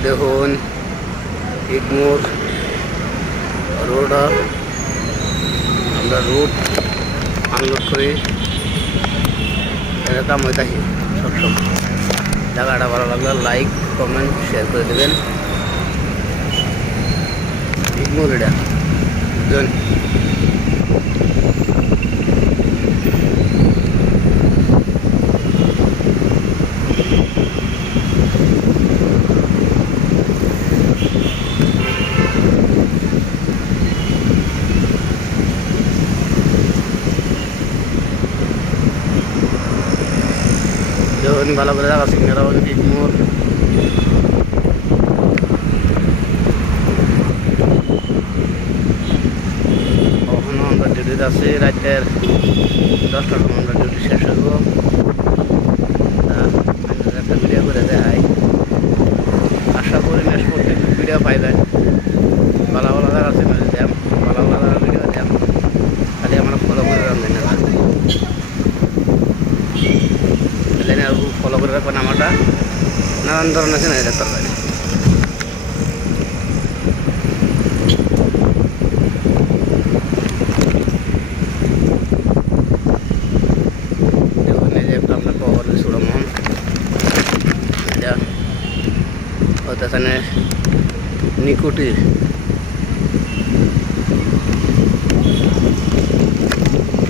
দেখুন ইগমোর রোড আমরা রোড আনলোড করি এরকম হয়ে থাকি সবসময়। জায়গাটা ভালো লাগলে লাইক কমেন্ট শেয়ার করে দেবেন। ইগমোর এটা যখন ভালো করে জায়গা সিগনাল ইগমোর কখনো আমরা ডিউটিতে আছি রাতের 10টার সময় আমরা ডিউটি শেষ করবো। একটা ভিডিও করে দেখাই, আশা করি ম্যাচ প্রত্যেক ভিডিও পাইবেন। ভালো ভালো জায়গা সিগনাল দেন, ভালো ভালো জায়গা ভিডিও দেন, খালি আমরা ফলো করে রাখবেন না, ফলো করে রাখবেন। আমারটা নানান ধরনের সিনারি দেখতে পারবেন। ওখানে নিকুটির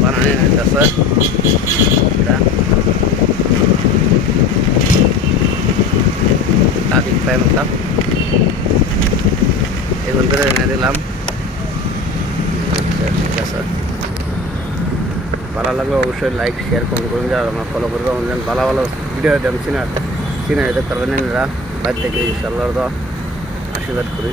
বানানি আছে ট্রাফিক পাই মতলব এখন ধরে এনে দিলাম। ঠিক আছে, ভালো লাগলে অবশ্যই লাইক শেয়ার কমেন্ট করুন, যারা আমার ফলো করবে ভালো ভালো ভিডিও দেন সিনারি দেখতে পারবেন। এরা বাইরে থেকে ইনশাআল্লাহ আশীর্বাদ করি।